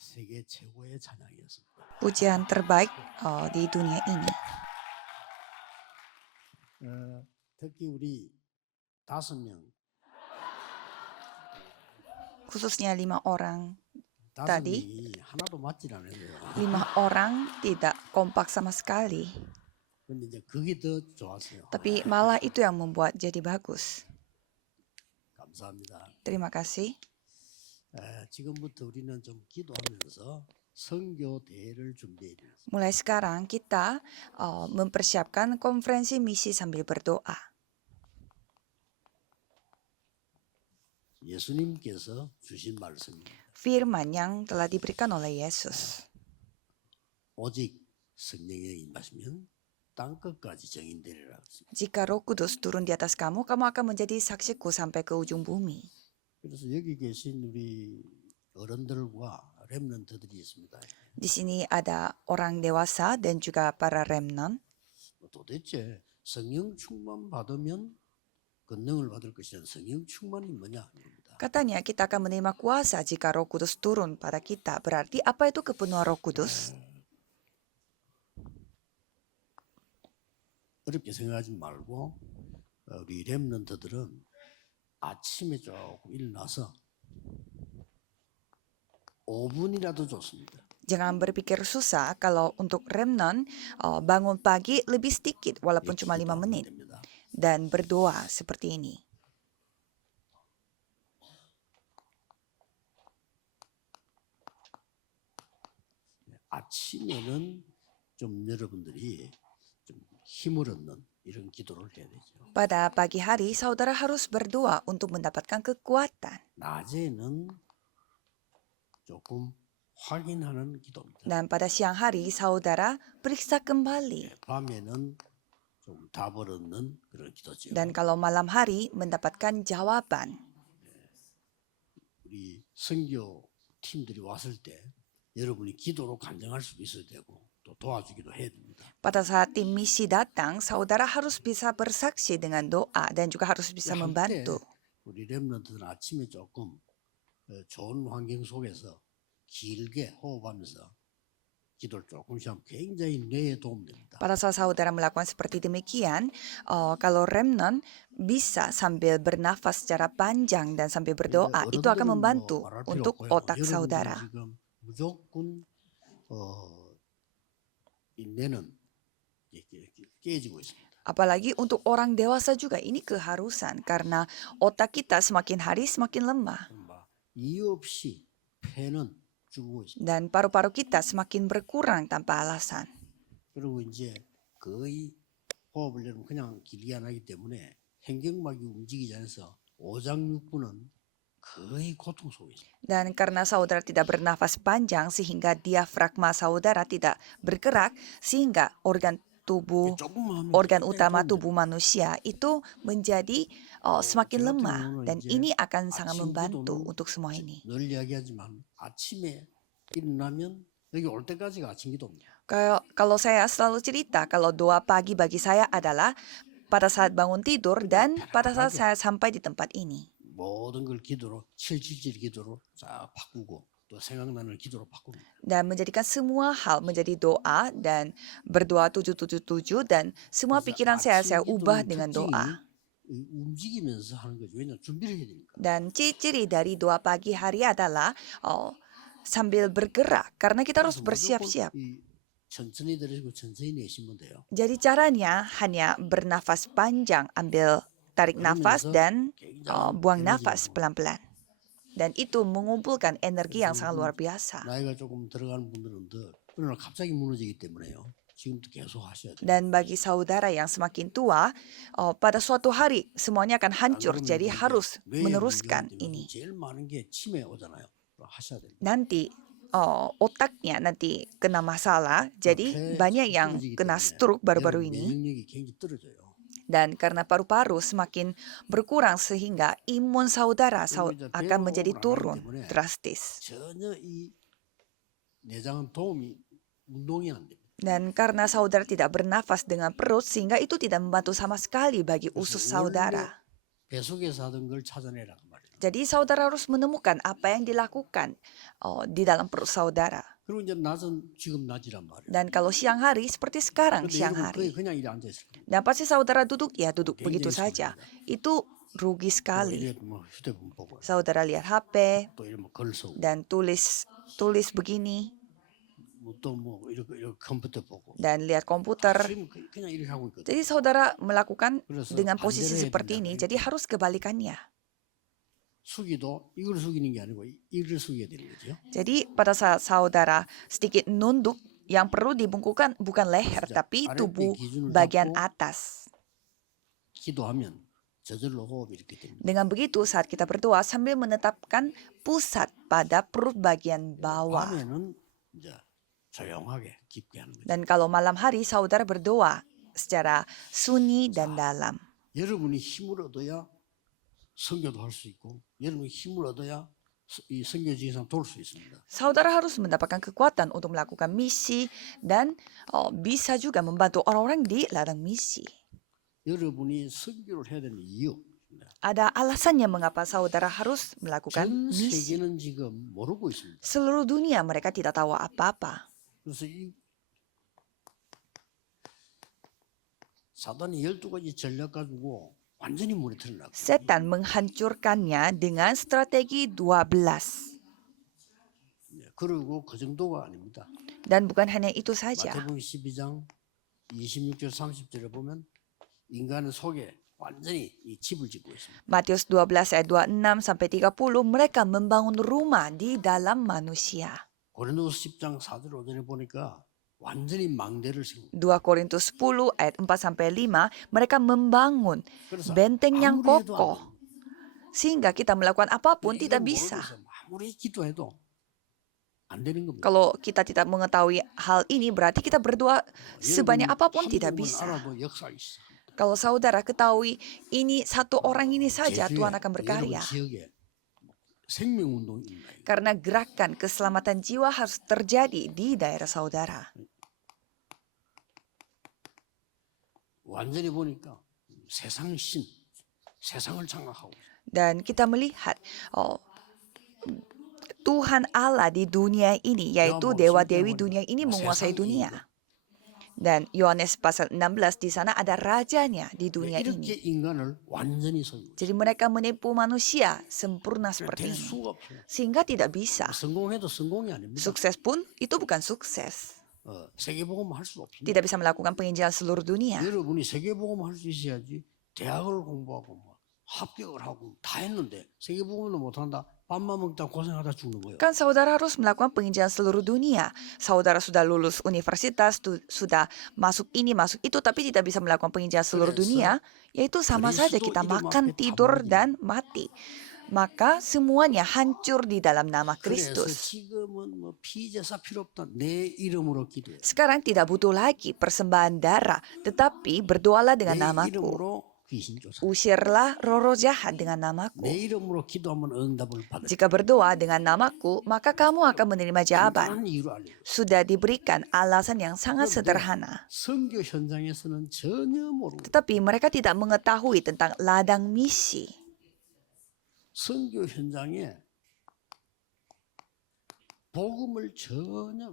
세계 최고의 찬양이었습니다. pujian terbaik di dunia ini. 특히 우리 5명, Khususnya 5 orang. 5명이 하나도 맞질 않아요. 5 orang tidak kompak sama sekali. 근데 이제 그게 더 좋았어요. Tapi malah itu yang membuat jadi bagus. 감사합니다. Terima kasih. 지금부터 우리는 좀 기도하면서 선교 대회를 준비해야 돼요. Mulai sekarang kita mempersiapkan konferensi misi sambil berdoa. 예수님께서 주신 말씀입니다. Firman yang telah diberikan oleh Yesus. 오직 성령에 임하시면 땅끝까지 정인되리라. Jika Roh Kudus turun di atas kamu, kamu akan menjadi saksiku sampai ke ujung bumi. 그래서 여기 계신 우리 어른들과 렘넌트들이 있습니다. Di sini ada orang dewasa dan juga para remnant. 도대체 성령 충만 받으면 권능을 받을 것이란 성령 충만이 뭐냐 입니다. Katanya kita akan menerima kuasa jika Roh Kudus turun pada kita. Berarti apa itu kepenuhan Roh Kudus? 어렵게 생각하지 말고 우리 렘넌트들은 아침에 조금 일어나서 5분이라도 좋습니다. Jangan berpikir susah kalau untuk remnant bangun pagi lebih sedikit walaupun cuma 5 menit. Dan berdoa seperti ini. 아침에는 좀 여러분들이 좀 힘을 얻는 이런 기도를 해야 되죠. Pada pagi hari saudara harus berdoa untuk mendapatkan kekuatan. 낮에는 조금 확인하는 기도입니다. Dan pada siang hari saudara periksa kembali. 밤에는 좀 답을 얻는 그런 기도죠. Dan kalau malam hari mendapatkan jawaban. 우리 선교 팀들이 왔을 때 여러분이 기도로 간증할 수도 있어야 되고 또 도와주기도 해야 됩니다. Pada saat tim misi datang, saudara harus bisa bersaksi dengan doa dan juga harus bisa membantu. 우리 렘넌트는 아침에 조금 좋은 환경 속에서 길게 호흡하면서 기도를 조금씩 하면 굉장히 뇌에 도움됩니다. Pada saat saudara melakukan seperti demikian, kalau remnant bisa sambil bernafas secara panjang dan sambil berdoa, itu akan membantu untuk otak saudara. 지금 무조건 이 뇌는 깨지고 있습니다. Apalagi untuk orang dewasa juga ini keharusan karena otak kita semakin hari semakin lemah. 이유 없이 폐는 죽고 있습니다. Dan paru-paru kita semakin berkurang tanpa alasan. 그리고 이제 거의 호흡을 여러분 그냥 길게 안 하기 때문에 횡격막이 움직이지 않아서 오장육부는 거의 고통 속에 있습니다. Dan karena saudara tidak bernafas panjang sehingga diafragma saudara tidak bergerak sehingga organ utama tubuh manusia itu menjadi semakin lemah dan ini akan sangat membantu untuk semua ini. 늘 이야기하지만 아침에 일어나면 여기 올 때까지가 아침 기도입니다. Kalau saya selalu cerita kalau doa pagi bagi saya adalah pada saat bangun tidur dan pada saat saya sampai di tempat ini. 모든 걸 기도로 777 기도로 쫙 바꾸고 또 생각나는 기도로 바꾸고. Dan menjadikan semua hal menjadi doa dan berdoa 777 dan semua pikiran saya ubah dengan doa. 움직이면서 하는 거죠. 왜냐하면 준비를 해야 되니까. Dan ciri-ciri dari doa pagi hari adalah sambil bergerak karena kita harus bersiap-siap. 천천히 들으시고 천천히 내쉬면 돼요. Jadi caranya hanya bernafas panjang, tarik nafas dan buang nafas pelan-pelan. Dan itu mengumpulkan energi yang sangat luar biasa. 나이가 조금 들어가는 분들은 그러나 갑자기 무너지기 때문에요. 지금도 계속 하셔야 돼요. Dan bagi saudara yang semakin tua, pada suatu hari semuanya akan hancur. Jadi harus meneruskan ini. 제일 많은 게 치매 오잖아요. 하셔야 돼요. Nanti otaknya nanti kena masalah. Jadi banyak yang kena stroke baru-baru ini. 면역력이 굉장히 떨어져요. Dan karena paru-paru semakin berkurang sehingga imun saudara akan menjadi turun drastis. 전혀 이 내장은 운동이 안 됩니다. Dan karena saudara tidak bernafas dengan perut sehingga itu tidak membantu sama sekali bagi usus saudara. 배 속에서 하던 걸 찾아내라 그 말이에요. Jadi saudara harus menemukan apa yang dilakukan di dalam perut saudara. 그리고 이제 낮은 지금 낮이란 말이에요. Dan kalau siang hari seperti sekarang 근데 siang 여러분 거기 hari. 그냥 이리 앉아 있을 겁니다. Dan pasti saudara duduk ya duduk begitu 굉장히 saja. 손해입니다. Itu rugi 또 sekali. 이래 뭐 휴대폰 보고 Saudara lihat HP 또 이러면 글 쓰고 dan tulis begini 또뭐 이렇게 컴퓨터 보고 dan lihat komputer. 지금 그냥 이렇게 하고 있거든요. Jadi saudara melakukan 그래서 dengan posisi 반대로 해야 seperti 된다 ini. 그래요. Jadi harus kebalikannya. 숙이도 이걸 숙이는 게 아니고 이를 숙여야 되는 거죠. Jadi pada saat saudara sedikit nunduk, yang perlu dibungkukkan bukan leher tapi tubuh bagian atas. 기도하면 저절로 호흡이 이렇게 됩니다. Dengan begitu saat kita berdoa sambil menetapkan pusat pada perut bagian bawah. 밤에는 이제 조용하게 깊게 하는 거죠. Dan kalau malam hari saudara berdoa secara sunyi dan dalam. 여러분이 힘을 얻어야 선교도 할 수 있고 여러분이 힘을 얻어야 이 선교 지상 돌 수 있습니다. Saudara harus mendapatkan kekuatan untuk melakukan misi dan bisa juga membantu orang-orang di ladang misi. 여러분이 선교를 해야 되는 이유. Ada alasannya mengapa saudara harus melakukan 전 misi. 세계는 지금 모르고 있습니다. Seluruh dunia mereka tidak tahu apa-apa. 그래서 이 사단이 12가지 전략 가지고 완전히 물에 들어나고 Setan menghancurkannya dengan strategi 12. 그리고 그 정도가 아닙니다. Dan bukan hanya itu saja. 마태복음 12장 26절 30절에 보면 인간은 속에 완전히 이 집을 짓고 있습니다. Matius 12 ayat 26 sampai 30 mereka membangun rumah di dalam manusia. 고린도서 10장 4절 5절에 보니까 완전히 망대를 세우고 2 Korintus 10 ayat 4 sampai 5 mereka membangun 그래서 benteng yang 아무리 해도 kokoh. 안 됩니다. Sehingga kita melakukan apapun 이걸 tidak 모르고 bisa. 있어요. 아무리 기도해도 안 되는 겁니다. Kalau kita tidak mengetahui hal ini berarti kita berdoa sebanyak 여러분 apapun 한 tidak 명만 bisa. 알아도 역사 있어. Kalau saudara ketahui ini satu orang ini saja 제주에 Tuhan akan 여러분 berkarya. 지역에 생명운동이 있나요? Karena gerakan keselamatan jiwa harus terjadi di daerah saudara. 완전히 보니까 세상 신, 세상을 장악하고 Dan kita melihat Tuhan Allah di dunia ini, yaitu dewa-dewi dunia ini menguasai dunia. Dan Yohanes pasal 16 di sana ada rajanya di dunia 이렇게 ini. 인간을 완전히 소유. Jadi mereka menipu manusia sempurna 될 seperti ini. 수가 없어요. Sehingga tidak bisa. 성공해도 성공이 아닙니다. Sukses pun itu bukan sukses. 세계복음 할 수 없습니다. Tidak bisa melakukan penginjilan seluruh dunia. 여러분이 세계복음 할 수 있어야지 대학을 공부하고 뭐 합격을 하고 다 했는데 세계복음도 못한다. 밥만 먹다 고생하다 죽는 거예요. Kan saudara harus melakukan penginjilan seluruh dunia. Saudara sudah lulus universitas, sudah masuk ini, masuk itu, tapi tidak bisa melakukan penginjilan seluruh dunia, yaitu sama saja kita makan, tidur, dan mati. Maka semuanya hancur di dalam nama 그래서 Kristus. 지금은 뭐 피제사 필요 없다. 내 이름으로 기도해. Sekarang tidak butuh lagi persembahan darah, tetapi berdoalah dengan 내 namaku. 이름으로 귀신 쫓아. Usirlah roh-roh jahat dengan 내 namaku. 이름으로 기도하면 응답을 받을. Jika berdoa dengan namaku, maka kamu akan menerima jawaban. 간단한 이유를 알려. Sudah diberikan alasan yang sangat sederhana. 선교 현장에서는 전혀 모르고 Tetapi mereka tidak mengetahui tentang ladang misi. 선교 현장에 복음을 전혀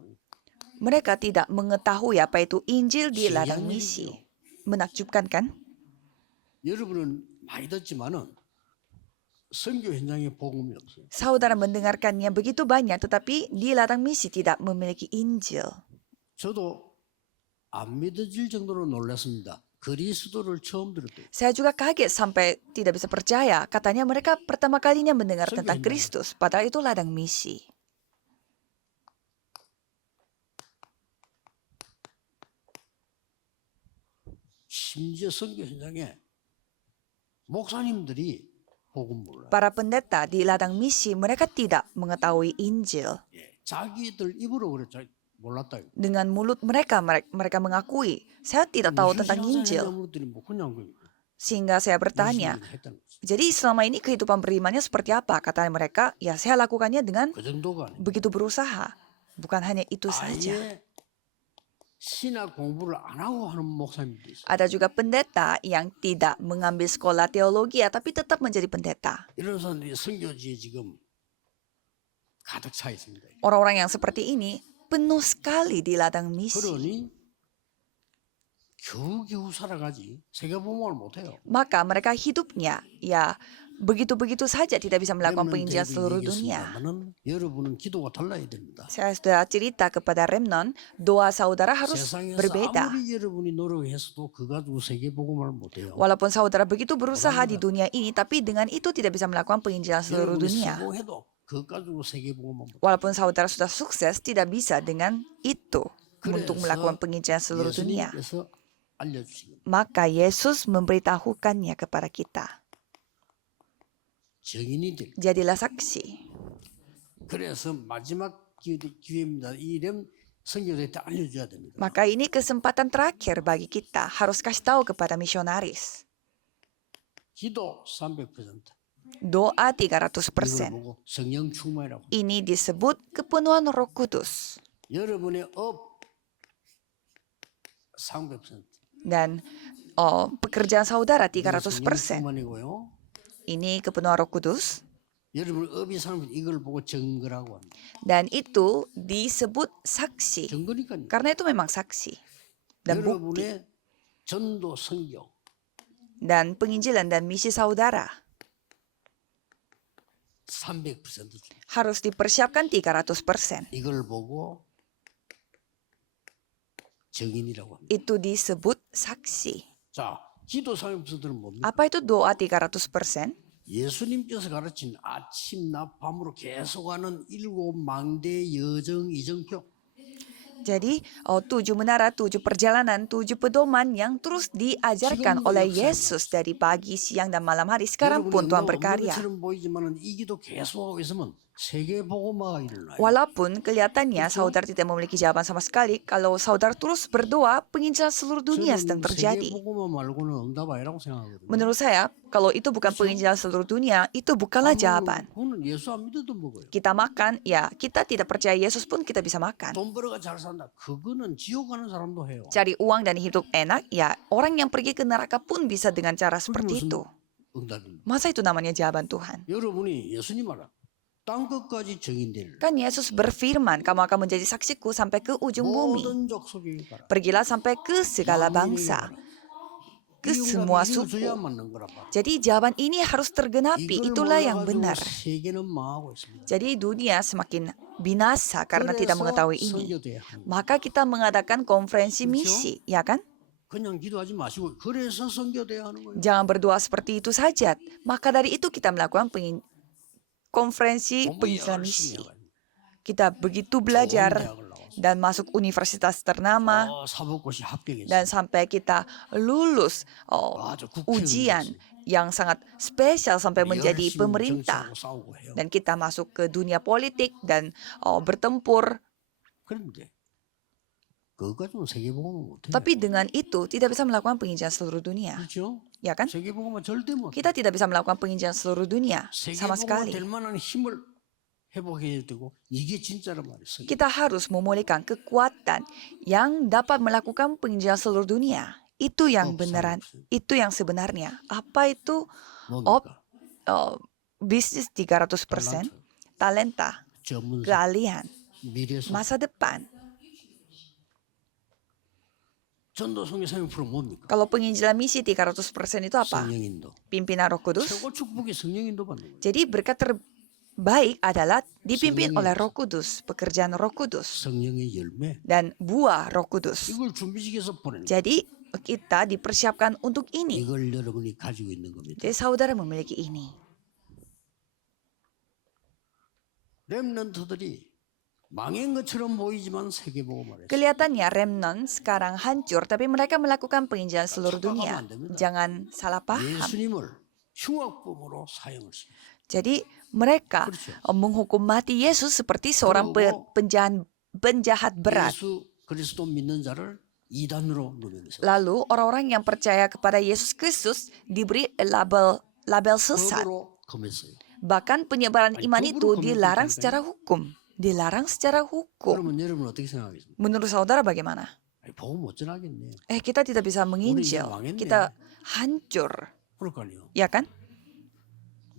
Mereka tidak mengetahui apa itu Injil di ladang misi. Menakjubkan kan? 여러분은 많이 듣지만은 선교 현장에 복음이 없어요. Saudara mendengarkannya begitu banyak, tetapi di ladang misi tidak memiliki Injil. 저도 안 믿어질 정도로 놀랐습니다. 그리스도를 처음 들었대요. Saya juga kaget sampai tidak bisa percaya. Katanya mereka pertama kalinya mendengar Surga tentang yang Kristus, padahal itu ladang misi. 심지어 선교 현장에 목사님들이 복음 몰라요. Para pendeta di ladang misi, mereka tidak mengetahui Injil. 자기들 입으로 그랬죠. 몰랐다. Dengan mulut mereka mengakui, saya tidak tahu tentang Injil. 뭐 그냥 Sehingga saya bertanya, jadi selama ini kehidupan berimannya seperti apa? Kata mereka, ya saya lakukannya dengan 그 정도가 아니에요. begitu berusaha. Bukan hanya itu saja. 아예 신학 공부를 안 하고 하는 목사님도 있어요. Ada juga pendeta yang tidak mengambil sekolah teologi ya, tapi tetap menjadi pendeta. 이런 사람들이 선교지에 지금 가득 차 있습니다. Orang-orang yang seperti ini penuh sekali di ladang misi. 그러니 겨우겨우 살아가지 세계복음을 못해요. Maka mereka hidupnya ya begitu-begitu saja, tidak bisa melakukan penginjilan seluruh dunia. 여러분은 기도가 달라야 됩니다. Saya sudah cerita kepada Remnon, doa saudara harus 세상에서 berbeda. 아무리 여러분이 노력했어도 그 가지고 세계복음을 못해요. Walaupun saudara begitu berusaha di dunia ini, tapi dengan itu tidak bisa melakukan penginjilan seluruh 여러분이 dunia. 성공해도 그 가지고 세계복음을 못해요. Walaupun saudara sudah sukses, tidak bisa dengan itu untuk melakukan penginjilan seluruh dunia. 예수님께서 알려주시는 Maka Yesus memberitahukannya kepada kita. 증인이 될. Jadilah saksi. 그래서 마지막 기회입니다. 이렘 선교사에 다 알려줘야 됩니다. Maka ini kesempatan terakhir bagi kita, harus kasih tahu kepada misionaris. 기도 300%. Doa 이걸 300%. 보고 성령 충만이라고. Ini disebut kepenuhan Roh Kudus. 여러분의 업 300%. Dan pekerjaan saudara 성령 300%. 충만이고요. Ini kepenuhan Roh Kudus. 여러분 업이 사람은 이걸 보고 증거라고 합니다. Dan itu disebut saksi. 증거니까요. Karena itu memang saksi. Dan bukti. 여러분의 전도 선교 Dan penginjilan dan misi saudara 300% 줍니다. harus dipersiapkan 300%. 이걸 보고 증인이라고 합니다. Itu disebut saksi. 자, 기도 300%는 뭡니까? Apa itu doa 300%? 예수님께서 가르친 아침 낮 밤으로 계속하는 7망대 여정 이정표. Jadi 7 menara, 7 perjalanan, 7 pedoman yang terus diajarkan oleh Yesus dari pagi, siang, dan malam hari. Sekarang pun Tuhan berkarya. 것처럼 보이지만은 이 기도 계속하고 있으면 세계 복음화가 일어나요. Walaupun kelihatannya saudara tidak memiliki jawaban sama sekali, kalau saudara terus berdoa, penginjilan seluruh dunia sedang 세계 terjadi. 복음화 말고는 응답 아니라고 생각하거든요. Menurut saya, kalau itu bukan penginjilan seluruh dunia, itu bukanlah jawaban. 그거는 예수 안 믿어도 먹어요. Kita makan, ya kita tidak percaya Yesus pun kita bisa makan. 돈 벌어가 잘 산다. 그거는 지옥 가는 사람도 해요. Cari uang dan hidup enak, ya orang yang pergi ke neraka pun bisa dengan cara seperti 무슨 itu. 응답입니다. Masa itu namanya jawaban Tuhan? 여러분이 예수님 알아. 땅 끝까지 증인될 Kan Yesus berfirman, kamu akan menjadi saksiku sampai ke ujung bumi. 모든 족속에 가라. Pergilah sampai ke segala bangsa, ke semua suku. Jadi jawaban ini harus tergenapi, itulah yang benar. 세계는 망하고 있습니다. Jadi dunia semakin binasa karena tidak 그래서 mengetahui ini. 선교대회 합니다. Maka kita mengadakan konferensi misi, ya kan? 그냥 기도하지 마시고 그래서 선교대회 하는 거예요. Jangan berdoa seperti itu saja. Maka dari itu kita melakukan konferensi 공부 penginjilan 열심히 misi. 해가지고 Kita begitu 좋은 belajar 대학을 나와서 dan masuk universitas ternama 사법고시 합격했어요. dan sampai kita lulus 아주 ujian 국회의원이었어요. yang sangat spesial sampai menjadi 열심히 pemerintah. 정치하고 싸우고 해요. Dan kita masuk ke dunia politik dan bertempur. 그런데 그것 가지고 세계복음은 못해요. Tapi dengan itu tidak bisa melakukan penginjilan seluruh dunia. 그렇죠? Ya kan? 세계복음은 절대 못. Kita tidak bisa melakukan penginjilan seluruh dunia sama 세계복음화 sekali. 될 만한 힘을 회복해야 되고 이게 진짜로 말이에요. Kita harus memulihkan kekuatan yang dapat melakukan penginjilan seluruh dunia. Itu yang beneran, itu yang sebenarnya. Apa itu 뭡니까? bisnis 300%, talenta, 전문성, keahlian, 미래성, masa depan. 전도 선교사님 프로 뭡니까? Kalau penginjilan misi 300% itu apa? 성령인도. Pimpinan Roh Kudus. 최고 축복이 성령인도 받는 거예요. Jadi berkat terbaik adalah dipimpin 성령의- oleh Roh Kudus, pekerjaan Roh Kudus 성령의 열매. dan buah Roh Kudus. 이걸 준비시켜서 보내는 거예요. Jadi kita dipersiapkan untuk ini. 이걸 여러분이 가지고 있는 겁니다. Jadi saudara memiliki ini. 렘넌트들이 망한 것처럼 보이지만 세계복음을 했어요. Kelihatannya remnant sekarang hancur, tapi mereka melakukan penginjilan seluruh dunia. Jangan salah paham. 예수님을 흉악범으로 사용했습니다. Jadi mereka 그렇죠. menghukum mati Yesus seperti seorang 그리고 penjahat berat. 예수 그리스도 믿는 자를 이단으로 누르면서 Lalu orang-orang yang percaya kepada Yesus Kristus diberi label sesat. 법으로 검했어요. Bahkan penyebaran Ay, iman kubur itu kami dilarang berkali-kali. secara hukum. Dilarang secara hukum. 그러면 여러분 어떻게 생각하겠습니까? Menurut saudara bagaimana? 복음 어쩌라겠네. Kita tidak bisa menginjil. Kita hancur. 그럴까요? Ya kan?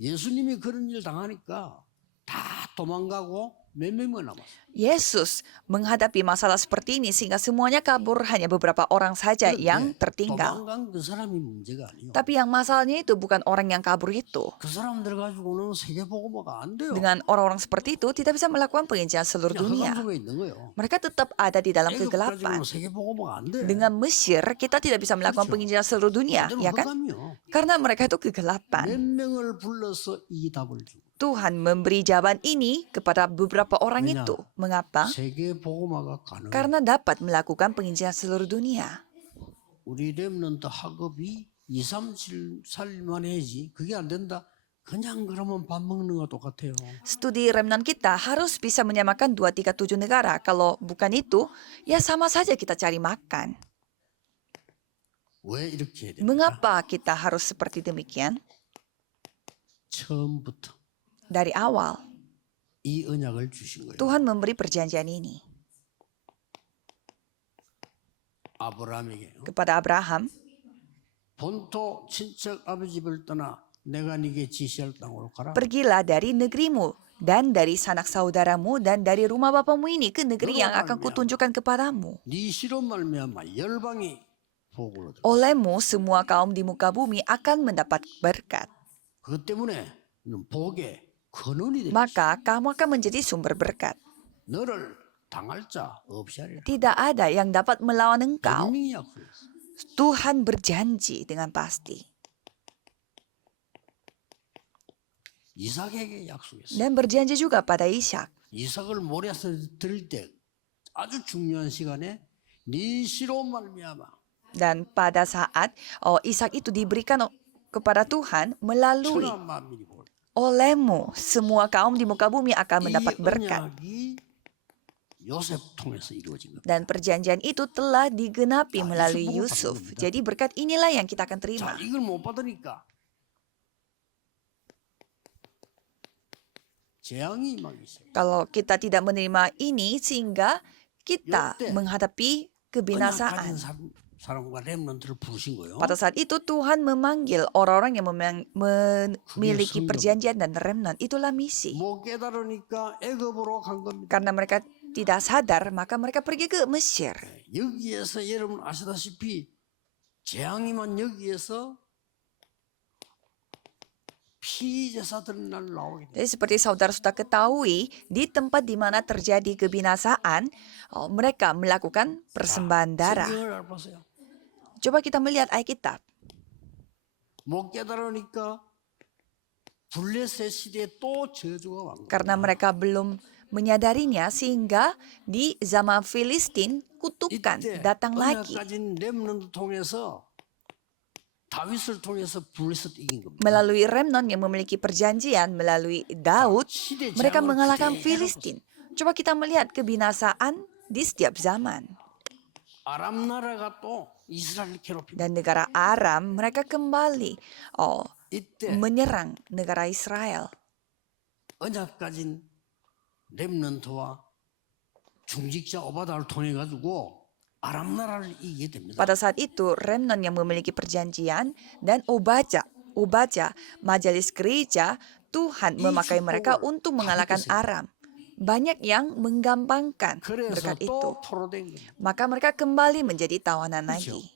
예수님이 그런 일 당하니까 다 도망가고 몇 명만 남았어요. Yesus menghadapi masalah seperti ini sehingga semuanya kabur, hanya beberapa orang saja yang 그런데 tertinggal. 도망간 그 사람이 문제가 아니요. Tapi yang masalahnya itu bukan orang yang kabur itu. 그 사람들 가지고는 세계 복음화가 안 돼요. Dengan orang-orang seperti itu tidak bisa melakukan penginjilan seluruh 그냥 dunia. 흑암 속에 있는 거예요. Mereka tetap ada di dalam 애굽 kegelapan. 가지고는 세계 복음화가 안 돼. Dengan Mesir kita tidak bisa melakukan 그렇죠. penginjilan seluruh dunia, 완전 ya kan? 흑암이요. Karena mereka itu 몇 kegelapan. 명을 불러서 이 답을 주고 Tuhan memberi jawaban ini kepada beberapa orang 왜냐? itu. Mengapa? 세계 복음화가 가능. Karena dapat melakukan penginjilan seluruh dunia. 우리 렘넌트 학업이 2, 3, 4일만 해야지. 그게 안 된다. 그냥 그러면 밥 먹는 거 똑같아요. Studi remnant kita harus bisa menyamakan 237 negara. Kalau bukan itu, ya sama saja kita cari makan. 왜 이렇게 해야 됩니까? Mengapa kita harus seperti demikian? 처음부터 Dari awal, 이 언약을 주신 거예요. Tuhan memberi perjanjian ini 아브라함에게 kepada Abraham. 본토 친척 아버지 집을 떠나 내가 네게 지시할 땅으로 가라. Pergilah dari negerimu dan dari sanak saudaramu dan dari rumah bapamu ini ke negeri yang akan kutunjukkan kepadamu. 네 시로 말미암아 열방이 복을 얻을. Olehmu semua kaum di muka bumi akan mendapat berkat. 그것 때문에 복의 근원이 될 Maka kamu akan menjadi sumber berkat. 너를 당할 자 없이 하리라. Tidak ada yang dapat melawan engkau. 분명히 약속했어. Tuhan berjanji dengan pasti. 이삭에게 약속했어. Dan berjanji juga pada Ishak. 이삭을 모리아서 드릴 때 아주 중요한 시간에 네 시로 말미암아 Dan pada saat Ishak itu diberikan kepada Tuhan melalui 천하 만민이 복을. olehmu semua kaum di muka bumi akan mendapat 이 berkat. 언약이 요셉 통해서 이루어진 겁니다. Dan perjanjian itu telah digenapi Nah, melalui Yusuf Yusuf. mau Jadi berkat inilah yang kita akan terima. 자, 이걸 못 받으니까 재앙이 막 있어요. Kalau kita tidak menerima ini sehingga kita Yote. menghadapi kebinasaan. 언약 가진 사람과 렘넌트를 부르신 거예요. Pada saat itu Tuhan memanggil orang-orang yang memiliki 성경. perjanjian dan remnant. Itulah misi. 못 깨달으니까 애굽으로 간 겁니다. Karena mereka tidak sadar, maka mereka pergi ke Mesir. 여기에서 여러분 아시다시피 재앙이만 여기에서 피제사들 날 나오게 돼요. Jadi seperti saudara sudah ketahui, di tempat di mana terjadi kebinasaan, mereka melakukan persembahan darah. 성경을 보세요. Coba kita melihat Alkitab. 못 깨달으니까 블레셋 시대에 또 저주가 온 거예요. Karena mereka belum menyadarinya sehingga di zaman Filistin kutukan 이때 datang 언약 lagi. 가진 렘넌트 통해서 다윗을 통해서 블레셋 이긴 겁니다. Melalui remnant yang memiliki perjanjian, melalui Daud, 시대 mereka 재앙을 mengalahkan 그대로 Filistin. Coba kita melihat kebinasaan di setiap zaman. 아람 나라가 또 이스라엘 괴롭힙니다. Dan negara Aram, mereka kembali 이때 menyerang negara Israel. 언약 가진 렘넌트와 중직자 오바다를 통해 가지고 아람 나라를 이기게 됩니다. Pada saat itu, remnant yang memiliki perjanjian dan Obaja, majelis gereja, Tuhan memakai mereka untuk mengalahkan Aram. Banyak yang menggampangkan 그래서 berkat itu. 또 포로된 겁니다. Maka mereka kembali menjadi tawanan 그렇죠. lagi.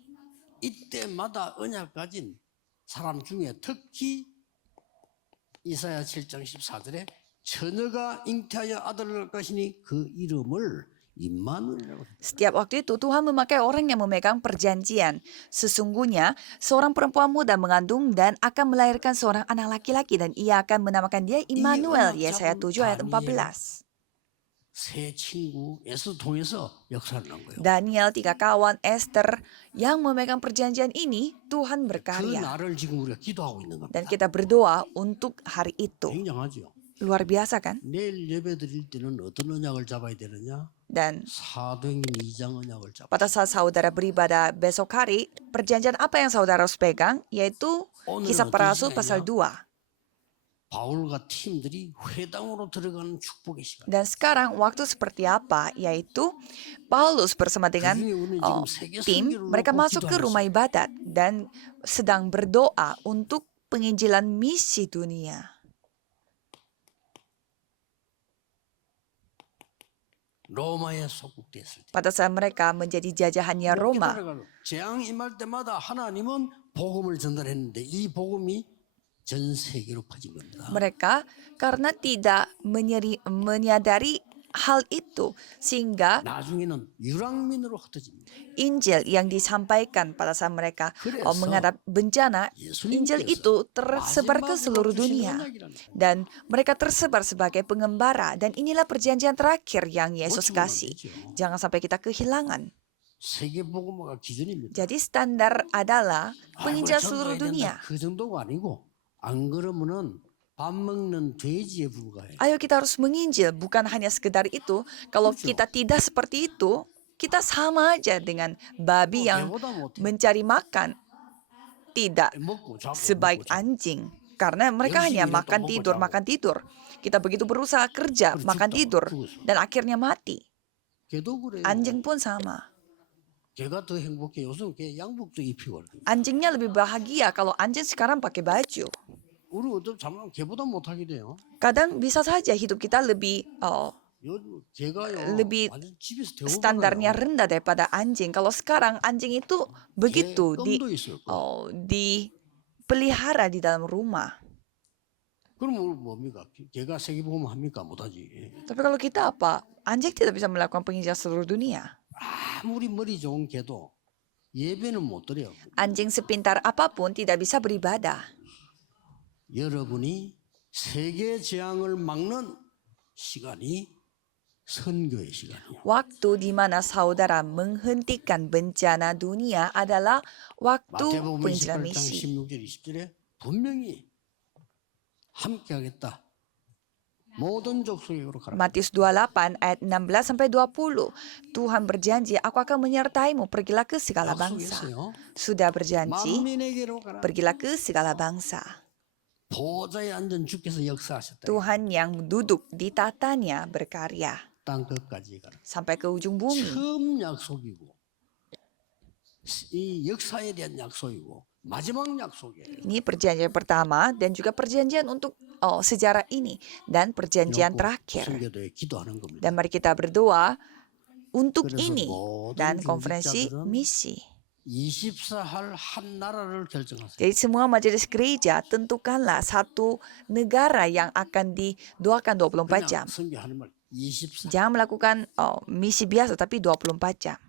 이때마다 언약 가진 사람 중에 특히 이사야 7장 14절에 처녀가 잉태하여 아들을 낳을 것이니 그 이름을 임마누엘이라고 합니다. Setiap waktu itu Tuhan memakai orang yang memegang perjanjian. Sesungguhnya seorang perempuan muda mengandung dan akan melahirkan seorang anak laki-laki dan ia akan menamakan dia Immanuel. Yesaya 7 ayat 14. 새 친구 에서 통해서 역사를 한 거예요. Daniel, 3 kawan, Esther yang memegang perjanjian ini, Tuhan 그 berkarya. 날을 지금 우리가 기도하고 있는 겁니다. Dan kita berdoa untuk hari itu. 굉장하죠. Luar biasa kan? 내일 예배 드릴 때는 어떤 언약을 잡아야 되느냐? Dan 사도행전 2장 언약을 잡아. pada saat saudara beribadah besok hari, perjanjian apa yang saudara harus pegang? Yaitu Kisah Para Rasul pasal 2. 바울과 팀들이 회당으로 들어가는 축복의 시간. Dan sekarang waktu seperti apa? Yaitu Paulus bersama dengan 그중에 우리는 uh, 지금 세계 tim, 선교를 mereka 놓고 masuk ke 기도하고 rumah 있어요. ibadat dan sedang berdoa untuk penginjilan misi dunia. 로마에 속국됐을 때 Pada saat mereka menjadi jajahannya Roma, 재앙 임할 때마다 하나님은 복음을 전달했는데 이 복음이 전 세계로 퍼진 겁니다. mereka karena tidak menyadari hal itu, sehingga 나중에는 유랑민으로 흩어집니다. Injil yang disampaikan pada saat mereka 그래서 menghadap bencana, Injil itu tersebar ke seluruh dunia. Dan mereka tersebar sebagai pengembara. Dan inilah perjanjian terakhir yang Yesus kasih. Jangan sampai kita kehilangan. 세계 복음화가 기준입니다. Jadi standar adalah penginjil seluruh dunia. 그 정도가 아니고 안 그러면은 밥 먹는 돼지에 불과해. Ayo kita harus menginjil, bukan hanya sekedar itu. Kalau kita tidak seperti itu, kita sama aja dengan babi yang mencari makan. Tidak 먹고 자고 sebaik anjing. Karena mereka hanya makan tidur. Kita begitu berusaha kerja, makan tidur, dan akhirnya mati. 개도 그래요. Anjing pun sama. 개가 더 행복해. 요즘 개 양복도 입히고. Anjingnya lebih bahagia kalau anjing sekarang pakai baju. 우리 어떤 잠깐 개보다 못하게 돼요. Kadang bisa saja hidup kita lebih 요즘 개가요. lebih 완전 집에서 대우받아요. standarnya rendah daripada anjing. Kalau sekarang anjing itu begitu 껌도 있어요. 껌. dipelihara di dalam rumah. 그럼 오늘 뭡니까? 개가 세계복음 합니까? 못하지. Tapi kalau kita apa? Anjing tidak bisa melakukan penginjilan seluruh dunia. 아무리 머리 좋은 개도 예배는 못 드려요. Anjing sepintar apapun tidak bisa beribadah. 여러분이 세계 재앙을 막는 시간이 선교의 시간이에요. Waktu di mana saudara menghentikan bencana dunia adalah waktu 마태복음 penginjilan 28장 misi. 16절 20절에 분명히 함께하겠다. 모든 족속으로 가라. Matius 28 ayat 16 sampai 20. Tuhan berjanji, aku akan menyertaimu, pergilah ke segala bangsa. 약속했어요. Sudah berjanji, 만민에게로 가라. pergilah ke segala bangsa. 보좌에 앉은 주께서 역사하셨다. Tuhan yang duduk di tatanya berkarya 땅 끝까지 가라. sampai ke ujung bumi. 처음 약속이고 이 역사에 대한 약속이고 마지막 약속이에요. Ini perjanjian pertama dan juga perjanjian untuk sejarah ini dan perjanjian terakhir. 선교도에 기도하는 겁니다. Dan mari kita berdoa untuk 그래서 ini 모든 dan konferensi 중직자들은 misi. 24할 한 나라를 결정하세요. Jadi semua majelis gereja tentukanlah satu negara yang akan didoakan 24 그냥 jam. 선교하는 말 24. Jangan melakukan misi biasa tapi 24 jam.